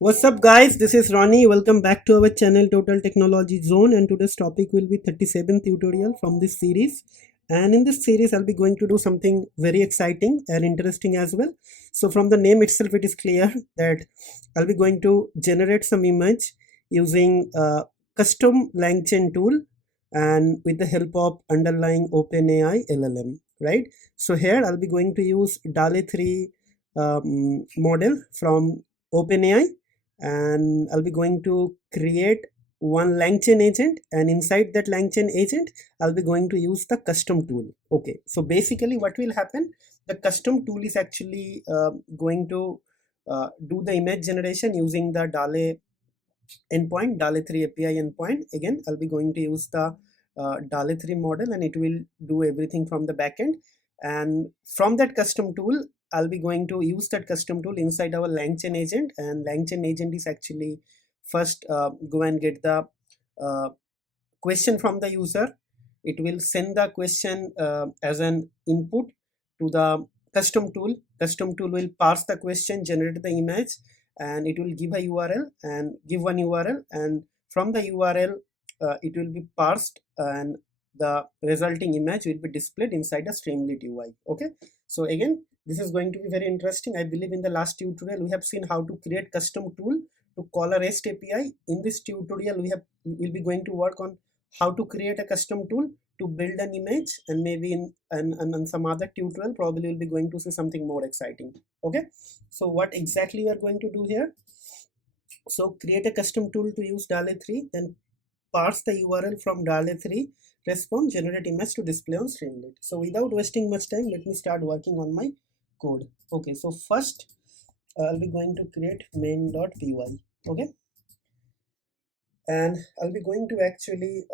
What's up, guys? This is Ronnie. Welcome back to our channel Total Technology Zone, and today's topic will be 37th tutorial from this series. And in this series, I'll be going to do something very exciting and interesting as well. So from the name itself, it is clear that I'll be going to generate some image using a custom Langchain tool and with the help of underlying OpenAI LLM, right? So here I'll be going to use DALE 3 model from OpenAI, and I'll be going to create one Langchain agent, and inside that Langchain agent I'll be going to use the custom tool. Okay, so basically what will happen, the custom tool is actually going to do the image generation using the Dalle endpoint, Dalle 3 API endpoint. Again, I'll be going to use the Dalle 3 model, and it will do everything from the backend. And from that custom tool, I'll be going to use that custom tool inside our Langchain agent. And Langchain agent is actually first go and get the uh, question from the user. It will send the question as an input to the custom tool. Custom tool will parse the question, generate the image, and it will give a URL and give one URL, and from the URL it will be parsed, and the resulting image will be displayed inside a Streamlit UI. Okay, so again, this is going to be very interesting. I believe in the last tutorial we have seen how to create custom tool to call a REST API. In this tutorial we'll be going to work on how to create a custom tool to build an image, and maybe in some other tutorial probably we'll be going to see something more exciting. Okay, so what exactly we are going to do here, so create a custom tool to use DALE 3, then parse the URL from DALE 3 response, generate image to display on Streamlit. So without wasting much time, let me start working on my code. Okay, so first I'll be going to create main.py. Okay, and I'll be going to actually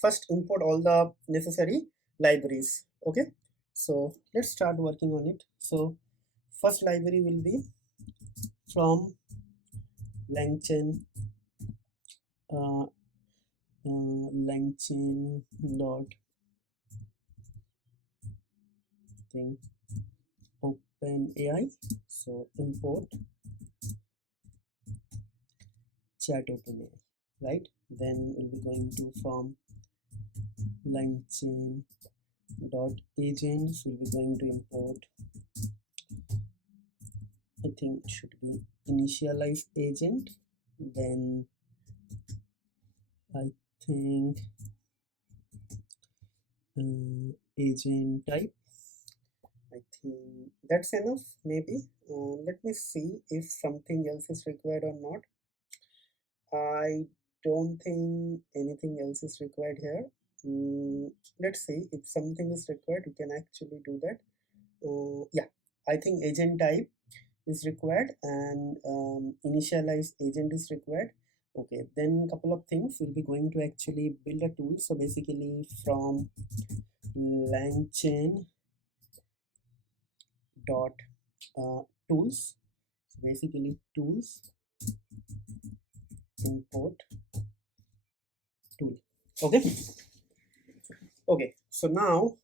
first import all the necessary libraries. Okay, so let's start working on it. So first library will be from Langchain, uh, Langchain dot thing OpenAI. So import chat OpenAI, right? Then we'll be going to from Langchain dot agents, we'll be going to import, I think it should be initialize agent. Then I think agent type. I think that's enough. Maybe. Let me see if something else is required or not. I don't think anything else is required here. Let's see if something is required. We can actually do that. Yeah, I think agent type is required, and initialize agent is required. Okay, then couple of things, we'll be going to actually build a tool. So basically from Langchain dot tools, so basically tools import tool. Okay, okay, so now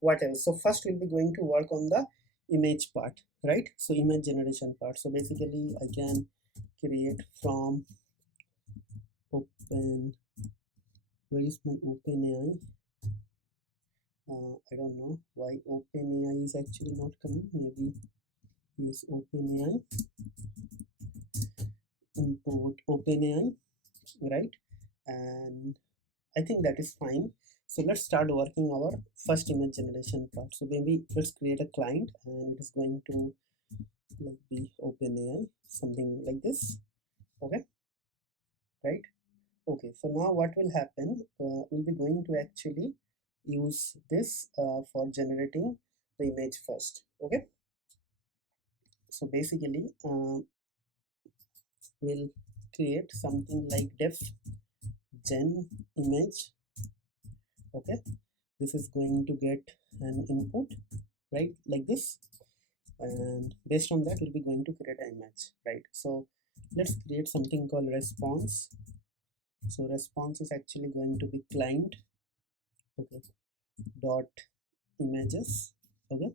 what else? So first we'll be going to work on the image part, right? So image generation part. So basically I can create from open, where is my OpenAI? I don't know why OpenAI is actually not coming. Maybe use OpenAI, import OpenAI, right? And I think that is fine. So let's start working our first image generation part. So maybe let's create a client, and it is going to like be OpenAI, something like this. Okay, right? Okay, so now what will happen, we'll be going to actually use this for generating the image first. Okay, so basically we'll create something like def gen image. Okay, this is going to get an input, right, like this, and based on that we'll be going to create an image, right? So let's create something called response. So response is actually going to be client, okay, dot images, okay,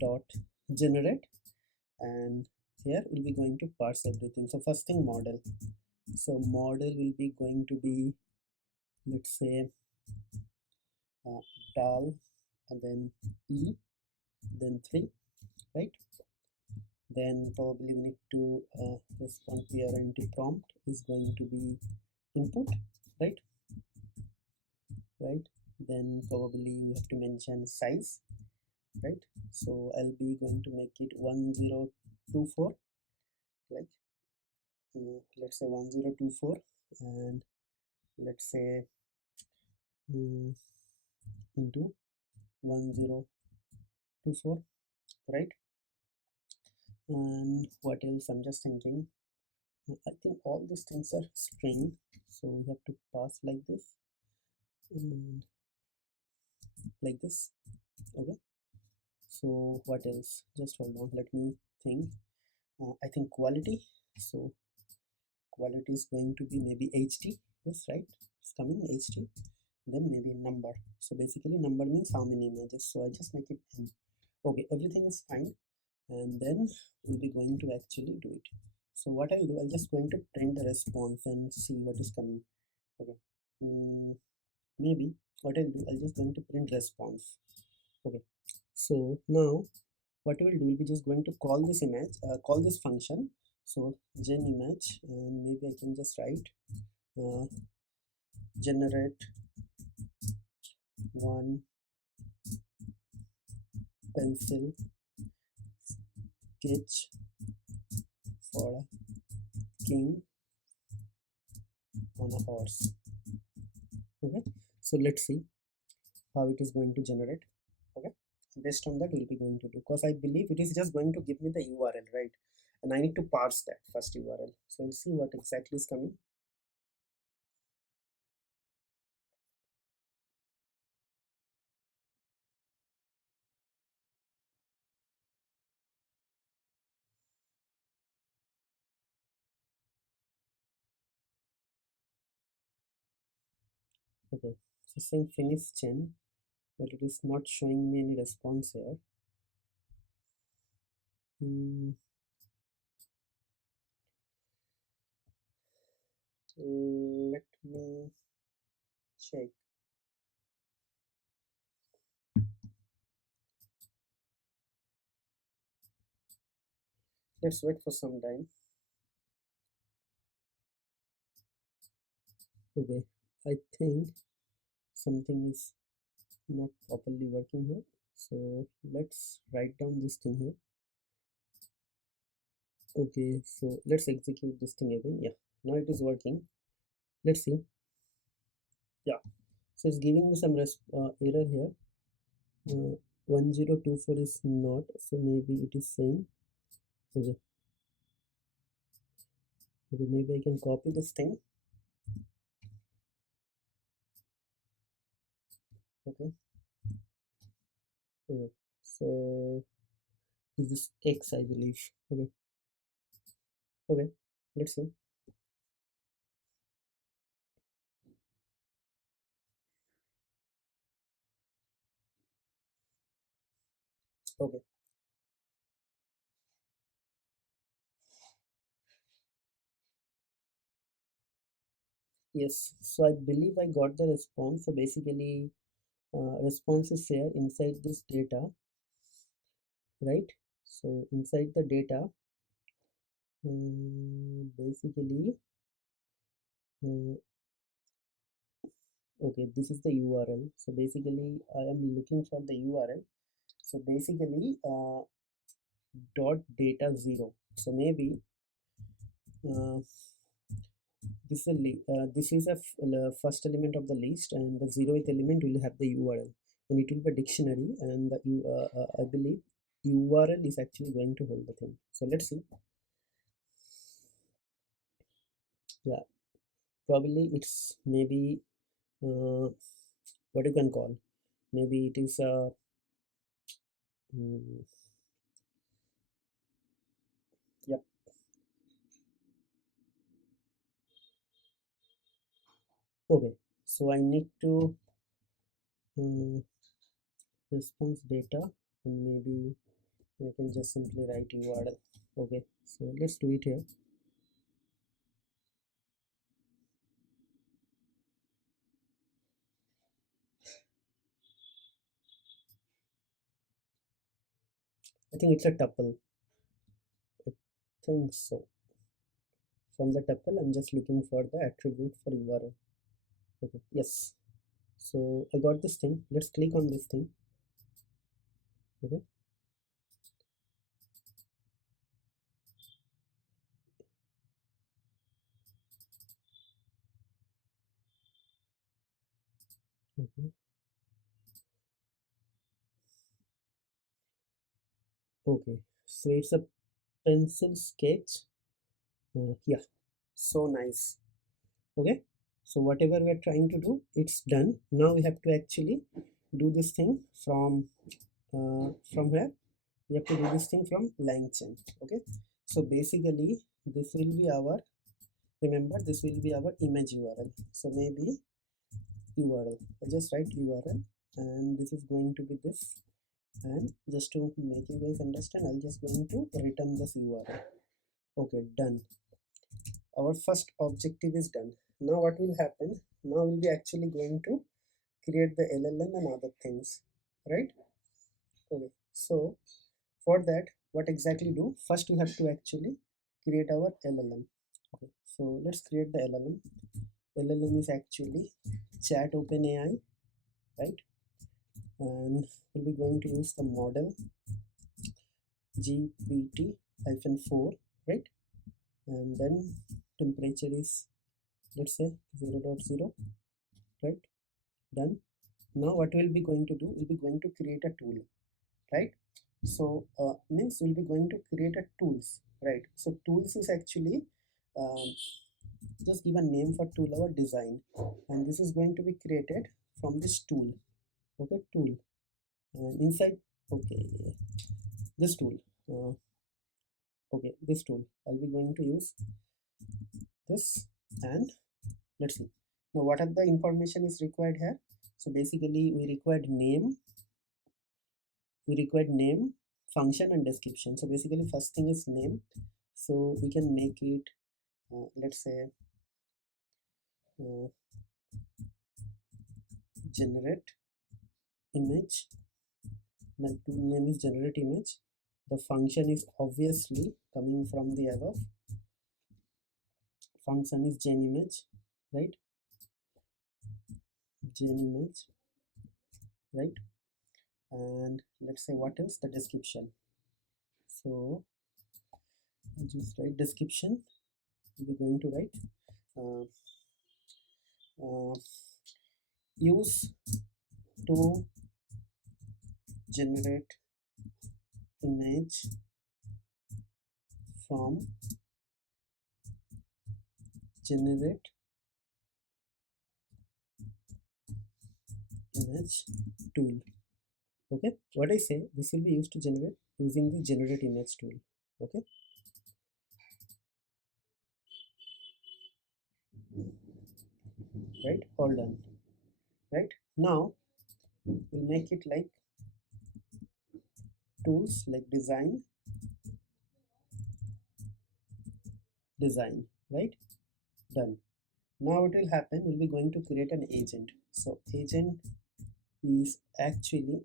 dot generate, and here we'll be going to parse everything. So first thing, model. So model will be going to be, let's say, DAL and then E, then 3, right? Then probably we need to respond here, empty prompt is going to be input, right? Right. Then probably we have to mention size, right? So I'll be going to make it 1024, like let's say 1024, and let's say into 1024, right? And what else? I'm just thinking, I think all these things are string, so we have to pass like this and like this. Okay, so what else? Just hold on, let me think. I think quality, so quality is going to be maybe HD. Yes, right, it's coming HD. Then maybe number, so basically number means how many images, so I just make it n. Okay, everything is fine, and then we'll be going to actually do it. So what I'll do, I'll just going to print the response and see what is coming. Okay, maybe what I'll do, I'll just going to print response. Okay, so now what we'll do, we'll be just going to call this image, call this function. So gen image, and maybe I can just write uh, generate one pencil sketch for a king on a horse. Okay, so let's see how it is going to generate. Okay, based on that we'll be going to do, because I believe it is just going to give me the URL, right? And I need to parse that first URL. So we'll see what exactly is coming. Okay, so saying finish chain, but it is not showing me any response here. Let me check. Let's wait for some time. Okay, I think something is not properly working here. So let's write down this thing here. Okay, so let's execute this thing again. Yeah, now it is working. Let's see. Yeah, so it's giving me some error here. 1024 is not, so maybe it is saying, okay, okay, maybe I can copy this thing. Okay, okay. So this is X, I believe. Okay, okay, let's see. Okay, yes, so I believe I got the response. So basically response is here inside this data, right? So inside the data, basically uh, okay, this is the URL. So basically I am looking for the URL. So basically dot data 0. So maybe uh, this is a first element of the list, and the 0th element will have the URL, and it will be a dictionary, and I believe URL is actually going to hold the thing. So let's see. Yeah, probably it's maybe what you can call, maybe it is a mm, yep. Okay, so I need to uh, response data, and maybe I can just simply write URL. Okay, so let's do it here. I think it's a tuple. I think so. From the tuple, I'm just looking for the attribute for URL. Okay, yes. So I got this thing. Let's click on this thing. Okay. Okay. Okay. So it's a pencil sketch. Yeah. So nice. Okay. So whatever we're trying to do, it's done. Now we have to actually do this thing from where? We have to do this thing from Langchain. Okay. So basically, this will be our, remember, this will be our image URL. So maybe URL. I'll just write URL, and this is going to be this. And just to make you guys understand, I'll just going to return this URL. Okay, done. Our first objective is done. Now what will happen? Now we'll be actually going to create the LLM and other things, right? Okay, so for that, what exactly do? First we have to actually create our LLM. Okay, so let's create the LLM. LLM is actually chat OpenAI, right? And we'll be going to use the model GPT-4, right? And then temperature is, let's say, 0.0, right? Done. Now what we'll be going to do, we'll be going to create a tool, right? So means we'll be going to create a tools, right? So tools is actually just give a name for tool, our design, and this is going to be created from this tool. Okay, tool, and inside, okay, this tool, uh, okay, this tool, I'll be going to use this. And let's see now what are the information is required here. So basically we required name, function, and description. So basically first thing is name, so we can make it let's say uh, generate image. The tool name is generate image. The function is obviously coming from the above. Function is gen image, right? Gen image, right? And let's say what is the description. So just write description. We're going to write uh, uh, use to generate image from generate image tool. Okay, what I say, this will be used to generate using the generate image tool. Okay, right, all done. Right, now we'll make it like tools, like design, right? Done. Now what will happen, we'll be going to create an agent. So agent is actually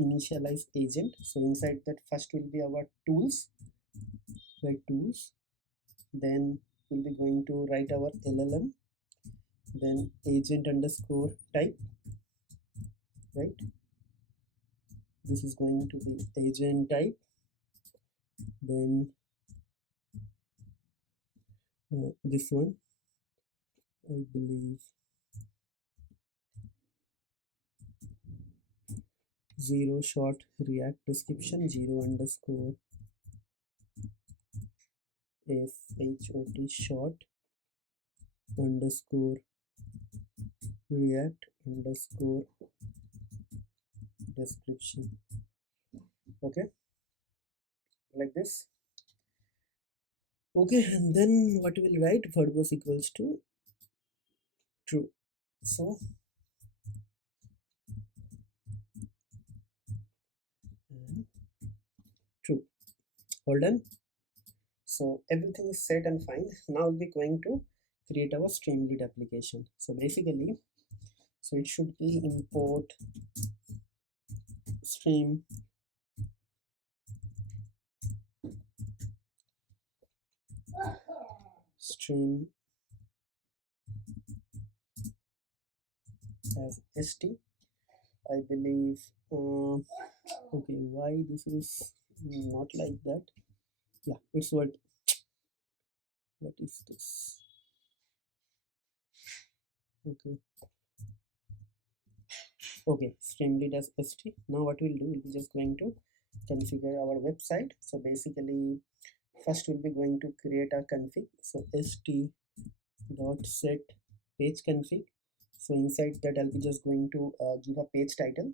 initialize agent. So inside that first will be our tools, right? Tools, then we'll be going to write our LLM, then agent underscore type, right? This is going to be agent type. Then this one, I believe, 0 short react description, 0 underscore short short underscore react underscore description. Okay, like this. Okay, and then what we'll write, verbose equals to true. So and true, all done. So everything is set and fine. Now we're going to create our Streamlit application. So basically, so it should be import stream stream as st. I believe okay, why this is not like that? Yeah, it's what is this? Okay, okay, Streamlit as st. Now what we'll do, we'll be just going to configure our website. So basically, first we'll be going to create a config. So st dot set page config. So inside that I'll be just going to give a page title.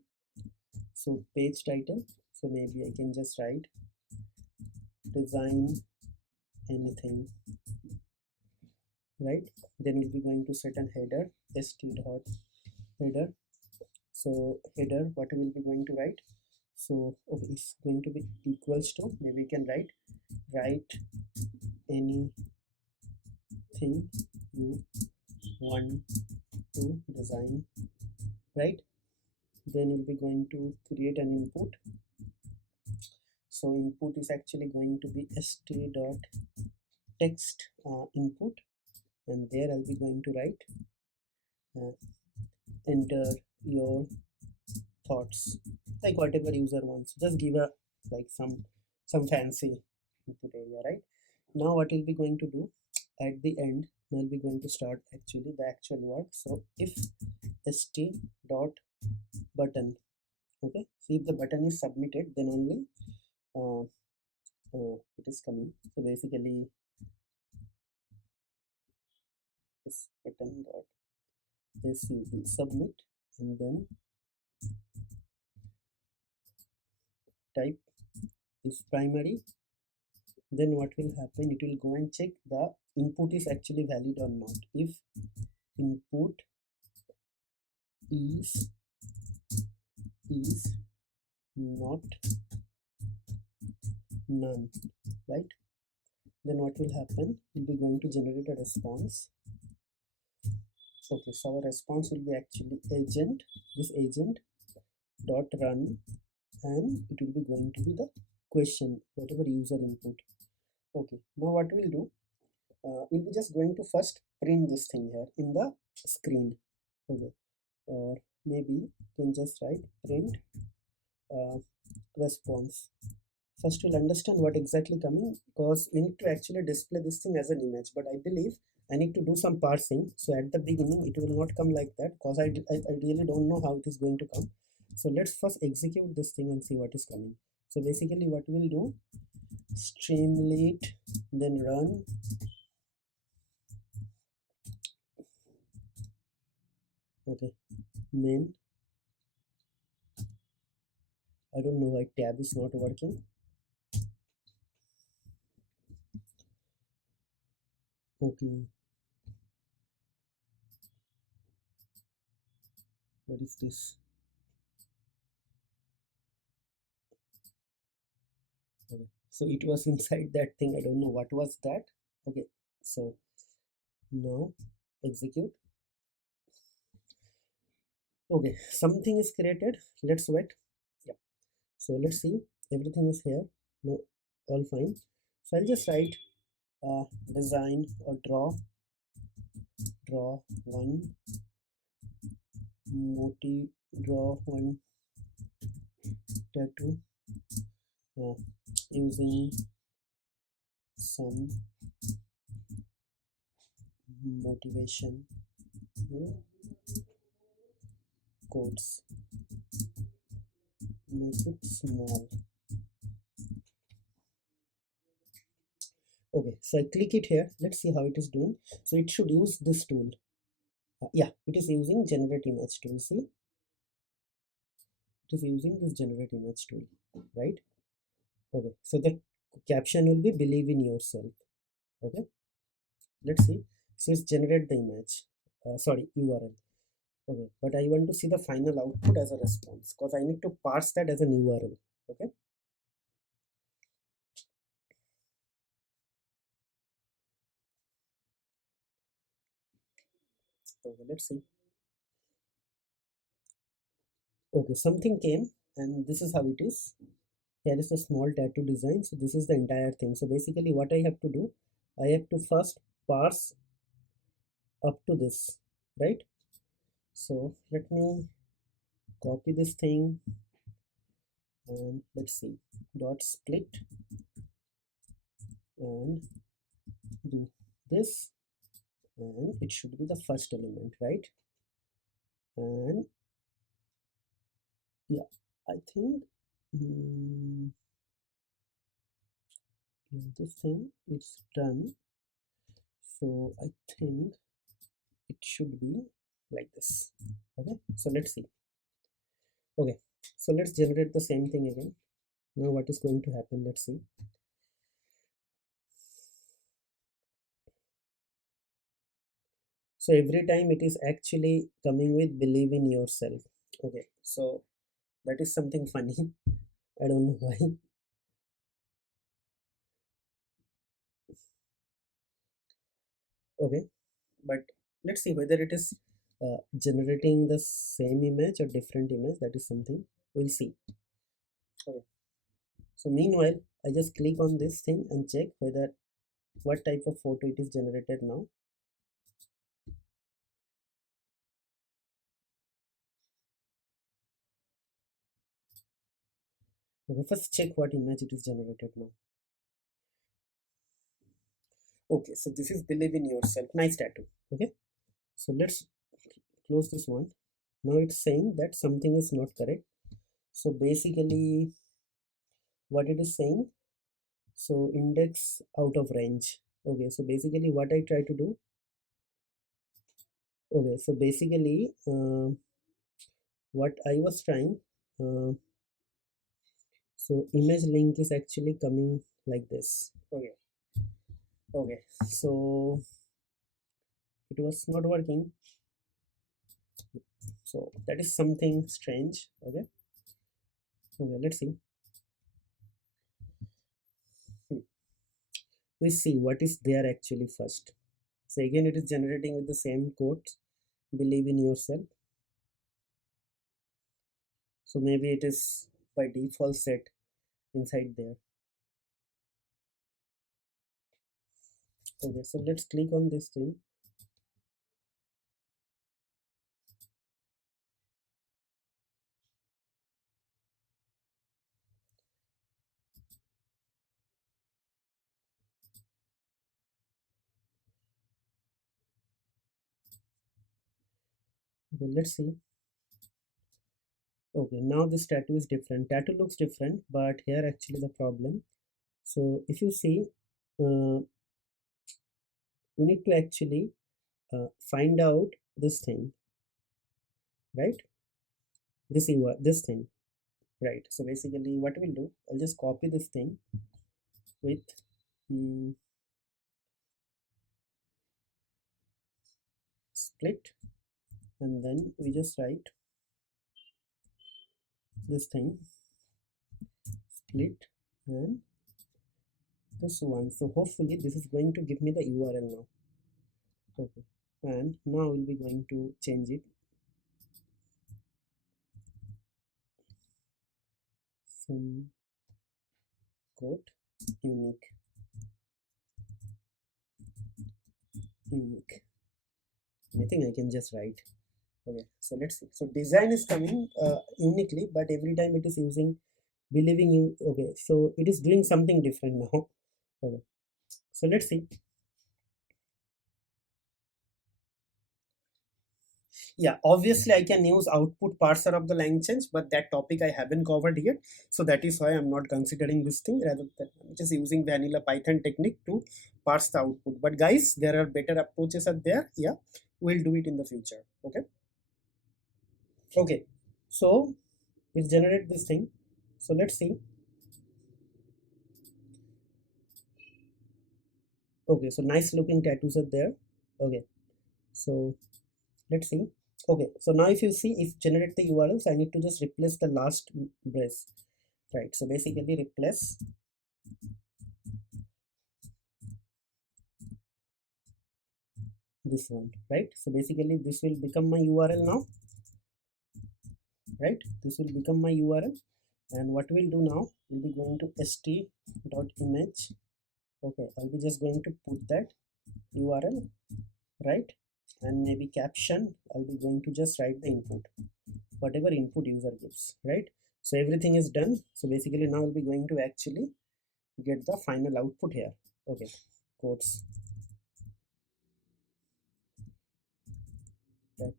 So page title, so maybe I can just write design anything, right? Then we'll be going to set an header, st dot header. So header, what we will be going to write, so okay, it's going to be equals to, maybe we can write anything you want to design, right? Then we'll be going to create an input. So input is actually going to be st dot text input, and there I'll be going to write enter your thoughts, like whatever user wants. Just give a like some fancy input area, right? Now what we'll be going to do at the end, we'll be going to start actually the actual work. So if st dot button, okay, see if the button is submitted, then only it is coming. So basically this button dot sub submit, and then type is primary. Then what will happen, it will go and check the input is actually valid or not. If input is not none, right, then what will happen, we'll be going to generate a response. Okay, so our response will be actually agent, this agent dot run, and it will be going to be the question, whatever user input. Okay, now what we'll do, we'll be just going to first print this thing here in the screen. Okay, or maybe you can just write print response. First we'll understand what exactly coming, because we need to actually display this thing as an image, but I believe I need to do some parsing. So at the beginning it will not come like that, because I really don't know how it is going to come. So let's first execute this thing and see what is coming. So basically what we'll do, Streamlit, then run, okay, main. I don't know why tab is not working. Okay, what is this? Okay, so it was inside that thing, I don't know what was that. Okay, so now execute. Okay, something is created, let's wait. Yeah, so let's see, everything is here, no, all fine. So I'll just write design or draw one motif, draw one tattoo using some motivation quotes, make it small. Okay, so I click it here, let's see how it is doing. So it should use this tool. Yeah, it is using generate image tool. See, it is using this generate image tool, right? Okay, so the caption will be believe in yourself. Okay, let's see. So it's generate the image, sorry, URL. Okay, but I want to see the final output as a response, because I need to parse that as an URL. Okay, Okay, let's see. Okay, something came, and this is how it is. Here is a small tattoo design. So this is the entire thing. So basically what I have to do, I have to first parse up to this, right? So let me copy this thing, and let's see, dot split, and do this, and it should be the first element, right? And yeah, I think this thing is done. So I think it should be like this. Okay, so let's see. Okay, so let's generate the same thing again. Now what is going to happen, let's see. So every time it is actually coming with believe in yourself. Okay, so that is something funny. I don't know why. Okay, but let's see whether it is generating the same image or different image. That is something we'll see. Okay, so meanwhile I just click on this thing and check whether what type of photo it is generated now. Okay, first check what image it is generated now. Okay, so this is believe in yourself, nice tattoo. Okay, so let's close this one. Now it's saying that something is not correct. So basically what it is saying, so index out of range. Okay, so basically what I try to do, okay, so basically what I was trying, uh, so image link is actually coming like this. Okay, okay, so it was not working. So that is something strange. Okay, okay, let's see. We see what is there actually first. So again it is generating with the same quote, believe in yourself. So maybe it is by default set inside there. Okay, so let's click on this thing. Okay, let's see. Okay, now this tattoo is different. Tattoo looks different, but here actually the problem. So if you see, we need to actually find out this thing, right? This thing, right? So basically, what we'll do, I'll just copy this thing with split, and then we just write this thing split and this one. So hopefully this is going to give me the URL now. Okay, and now we'll be going to change it. Some code unique. Anything I can just write. Okay, so let's see. So design is coming uniquely, but every time it is using believing you. Okay, so it is doing something different now. Okay, so let's see. Yeah, obviously I can use output parser of the Langchain, but that topic I haven't covered yet. So that is why I'm not considering this thing. Rather than I'm just using vanilla Python technique to parse the output. But guys, there are better approaches out there. Yeah, we'll do it in the future. Okay. Okay. So we'll generate this thing. So let's see. Okay, so nice looking tattoos are there. Okay, so let's see. Okay, so now if you see, if generate the URLs, I need to just replace the last brace, right? So basically replace this one, right? So basically this will become my URL now, right? This will become my URL, and what we'll do now, we'll be going to st.image. okay, I'll be just going to put that URL, right? And maybe caption, I'll be going to just write the input, whatever input user gives, right? So everything is done. So basically now I'll be going to actually get the final output here. Okay, quotes that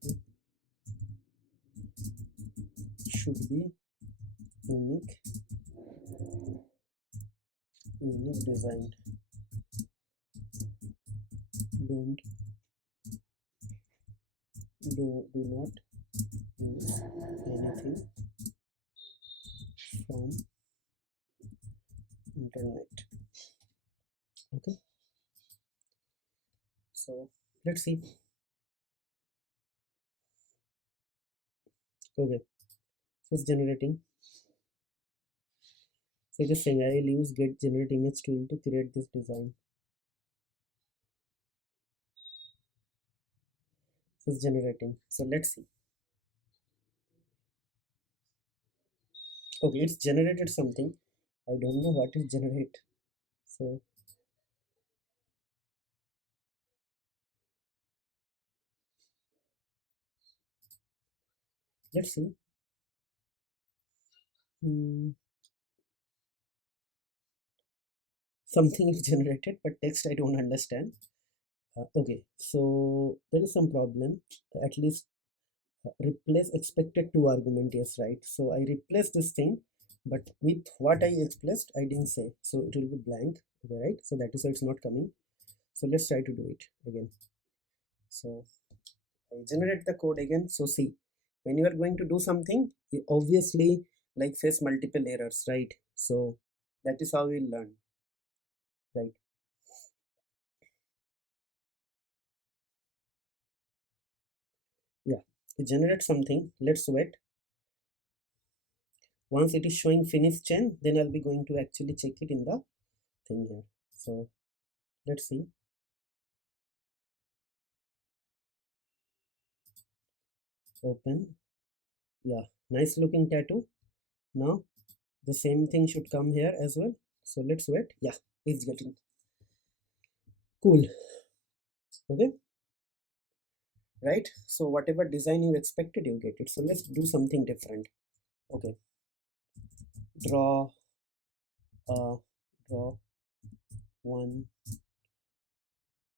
should be unique, designed, don't do not use anything from internet. Okay, so let's see. Okay, so it's generating. So it is saying I will use get generate image tool to create this design. So it's generating. So let's see. Okay, it's generated something. I don't know what is generate. So let's see. Something is generated, but text I don't understand. Okay, so there is some problem. At least replace expected to argument. Yes, right. So I replaced this thing, but with what I expressed, I didn't say. So it will be blank. Okay, right. So that is why it's not coming. So let's try to do it again. So I generate the code again. So see, when you are going to do something, you obviously like face multiple errors, right? So that is how we'll learn, right? Yeah, we generate something. Let's wait. Once it is showing finish chain, then I'll be going to actually check it in the thing here. So let's see. Open. Yeah, nice looking tattoo. Now the same thing should come here as well. So let's wait. Yeah, it's getting cool. Okay, right? So whatever design you expected, you get it. So let's do something different. Okay, draw uh draw one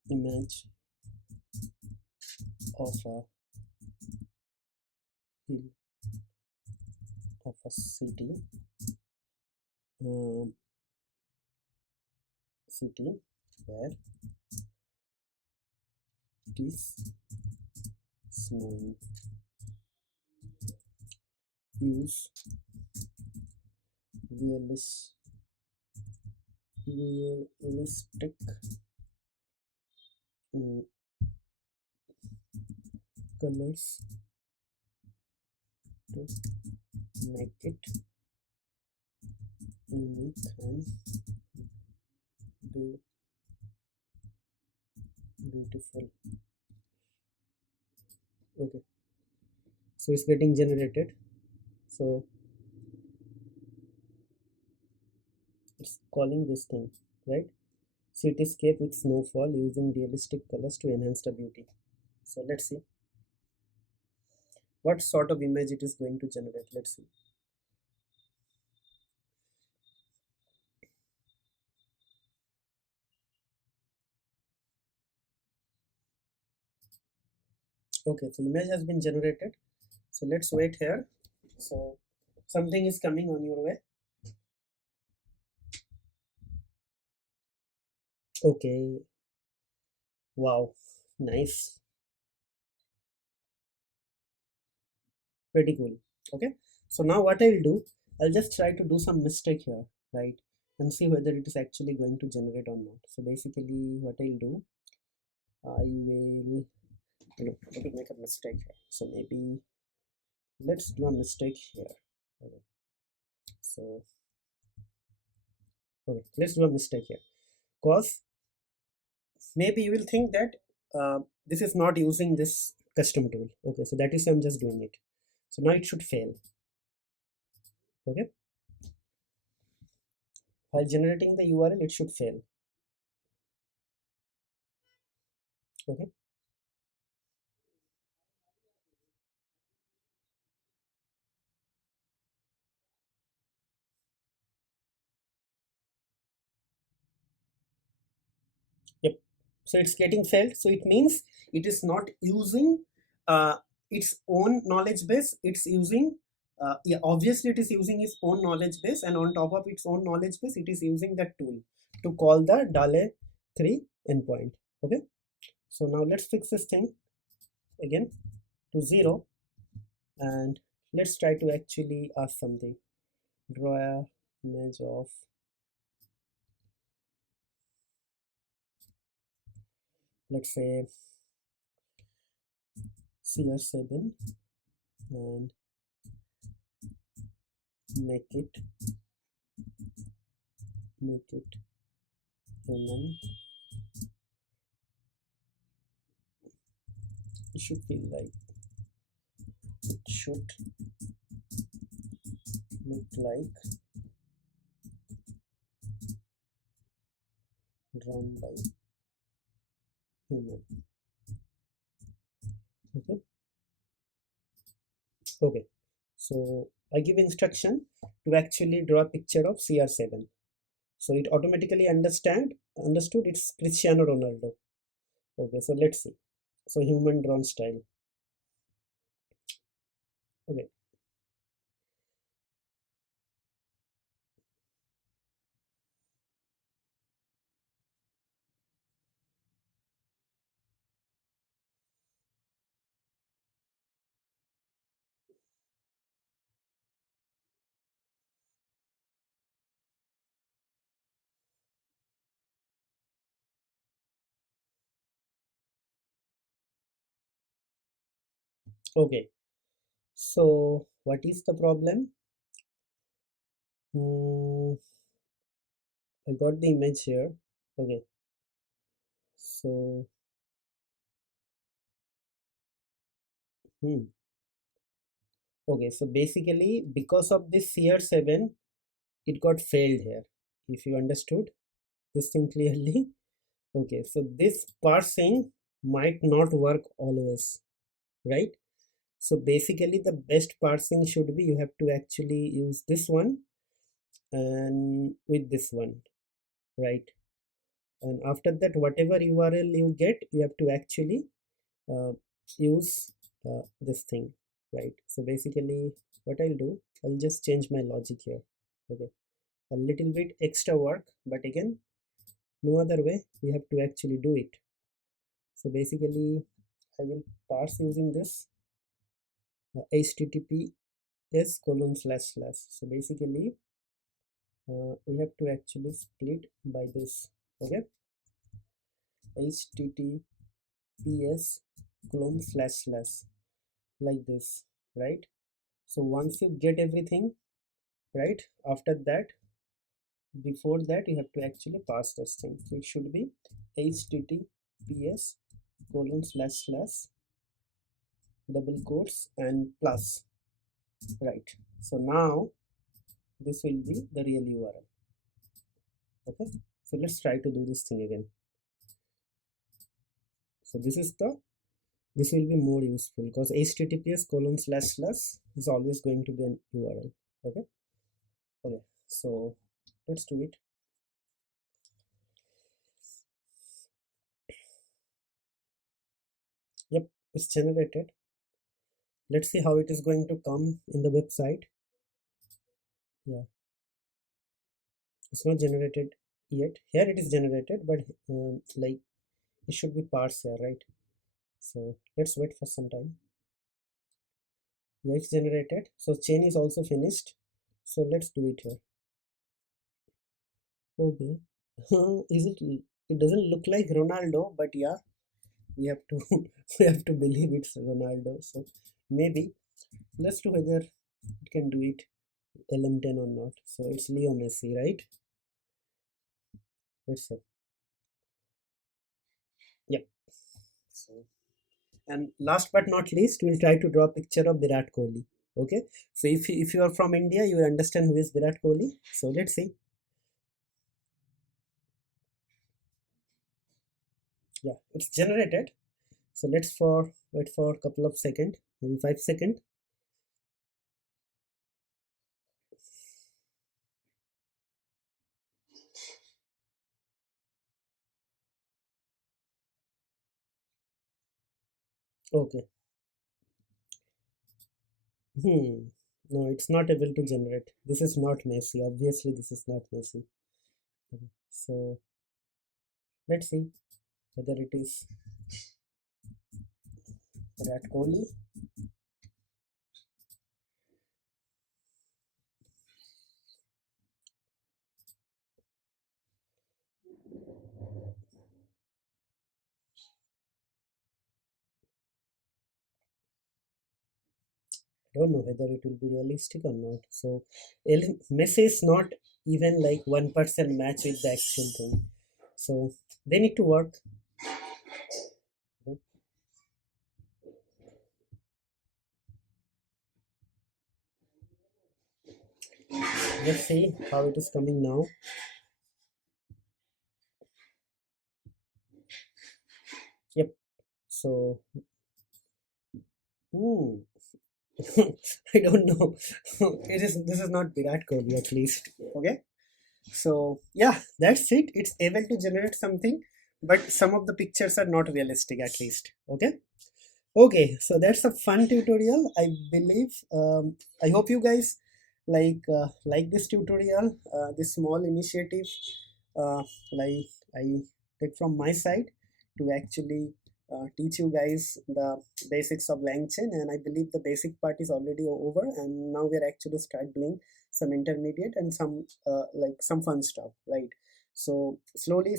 image of a hill of a city, um, where it is snowing. Use realistic um, colors to make it unique and beautiful. Okay, so it's getting generated. So it's calling this thing, right? Cityscape with snowfall using realistic colors to enhance the beauty. So let's see what sort of image it is going to generate. Let's see. Okay, so image has been generated. So let's wait here. So something is coming on your way. Okay, wow, nice, pretty cool. Okay, so now what I will do, I'll just try to do some mistake here, right, and see whether it is actually going to generate or not. So basically what I'll do, I will let me make a mistake here. So maybe let's do a mistake here. Okay. So okay, let's do a mistake here, cause maybe you will think that this is not using this custom tool. Okay, so that is why I'm just doing it. So now it should fail. Okay, while generating the URL, it should fail. Okay. Yep. So it's getting failed. So it means it is not using uh, its own knowledge base. It's using, yeah, obviously it is using its own knowledge base, and on top of its own knowledge base, it is using that tool to call the Dalle 3 endpoint. Okay. So now let's fix this thing again to 0, and let's try to actually ask something. Draw a image of, let's say, CR7 and make it human. It should feel like, it should look like drawn by human. Okay. Okay, so I give instruction to actually draw a picture of CR7. So it automatically understood it's Cristiano Ronaldo. Okay, so let's see. So human drawn style. Okay. Okay, so what is the problem? Hmm, I got the image here. Okay, so hmm. Okay, so basically because of this CR7, it got failed here. If you understood this thing clearly. Okay, so this parsing might not work always, right? So basically the best parsing should be, you have to actually use this one and with this one, right? And after that, whatever URL you get, you have to actually uh, use this thing, right? So basically what I'll do, I'll just change my logic here. Okay, a little bit extra work, but again, no other way, we have to actually do it. So basically I will parse using this https colon slash slash. So basically we have to actually split by this. Okay, https colon slash slash, like this, right? So once you get everything right, after that, before that, you have to actually pass this thing. So it should be https colon slash slash double quotes and plus, right? So now this will be the real URL. Okay, so let's try to do this thing again. So this will be more useful because https colon slash slash is always going to be an URL. Okay. Okay, so let's do it. Yep, it's generated. Let's see how it is going to come in the website. Yeah, it's not generated yet. Here it is generated, but like it should be parsed here, right? So let's wait for some time. Yeah, it's generated. So chain is also finished. So let's do it here. Okay. Is it? It doesn't look like Ronaldo, but yeah, we have to we have to believe it's Ronaldo. So maybe let's do whether it can do it LM10 or not. So it's Leo Messi, right? Let's say. Yep. So, and last but not least, we'll try to draw a picture of Virat Kohli. Okay, so if you are from India, you will understand who is Virat Kohli. So let's see. Yeah, it's generated. So let's for wait for a couple of seconds, maybe 5 seconds. Okay. Hmm. No, it's not able to generate. This is not Messi. Obviously, this is not Messi. Okay. So let's see whether it is Virat Kohli. I don't know whether it will be realistic or not. So Messi is not even like 1% match with the actual thing. So they need to work. Let's see how it is coming now. Yep. So hmm. I don't know. It is this is not Virat Kohli at least. Okay. So yeah, that's it. It's able to generate something, but some of the pictures are not realistic at least. Okay. Okay, so that's a fun tutorial, I believe. I hope you guys like this tutorial, this small initiative, like I did from my side to actually teach you guys the basics of Langchain, and I believe the basic part is already over, and now we're actually start doing some intermediate and some like some fun stuff, right? So slowly,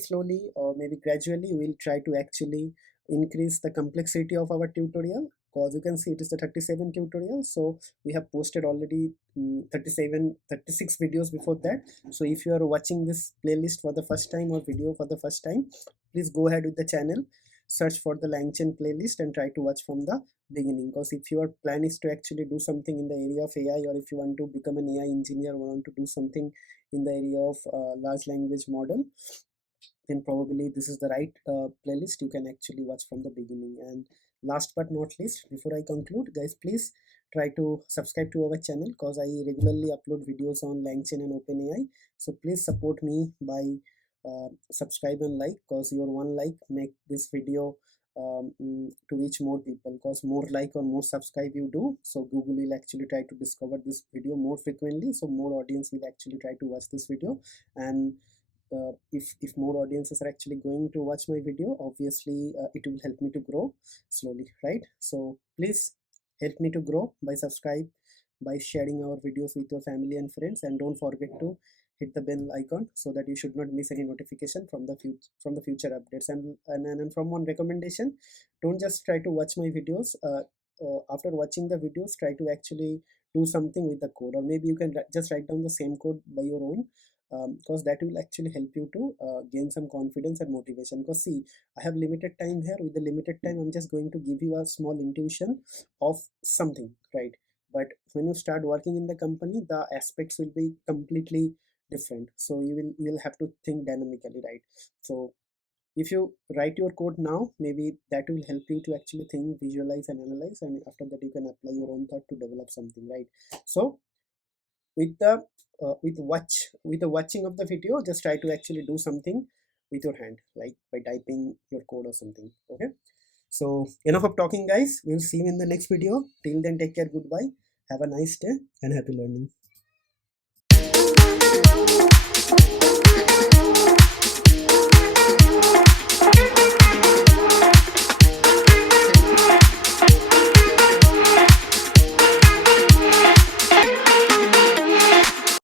or maybe gradually, we'll try to actually increase the complexity of our tutorial, because you can see it is the 37 tutorial. So we have posted already 36 videos before that. So if you are watching this playlist for the first time or video for the first time, please go ahead with the channel, search for the Langchain playlist and try to watch from the beginning. Because if your plan is to actually do something in the area of AI, or if you want to become an AI engineer or want to do something in the area of large language model, then probably this is the right playlist you can actually watch from the beginning. And last but not least, before I conclude, guys, please try to subscribe to our channel, because I regularly upload videos on Langchain and OpenAI. So please support me by subscribe and like, because your one like make this video to reach more people, because more like or more subscribe you do, so Google will actually try to discover this video more frequently, so more audience will actually try to watch this video. And if more audiences are actually going to watch my video, obviously it will help me to grow slowly, right? So please help me to grow by subscribe, by sharing our videos with your family and friends, and don't forget to hit the bell icon so that you should not miss any notification from the future updates. And from one recommendation, don't just try to watch my videos. After watching the videos, try to actually do something with the code, or maybe you can just write down the same code by your own, because that will actually help you to gain some confidence and motivation. Because see, I have limited time here. With the limited time, I'm just going to give you a small intuition of something, right? But when you start working in the company, the aspects will be completely different, so you'll have to think dynamically, right? So if you write your code now, maybe that will help you to actually think, visualize and analyze, and after that you can apply your own thought to develop something, right? So with the with the watching of the video, just try to actually do something with your hand, like by typing your code or something. Okay, so enough of talking, guys. We'll see you in the next video. Till then, take care, goodbye, have a nice day and happy learning.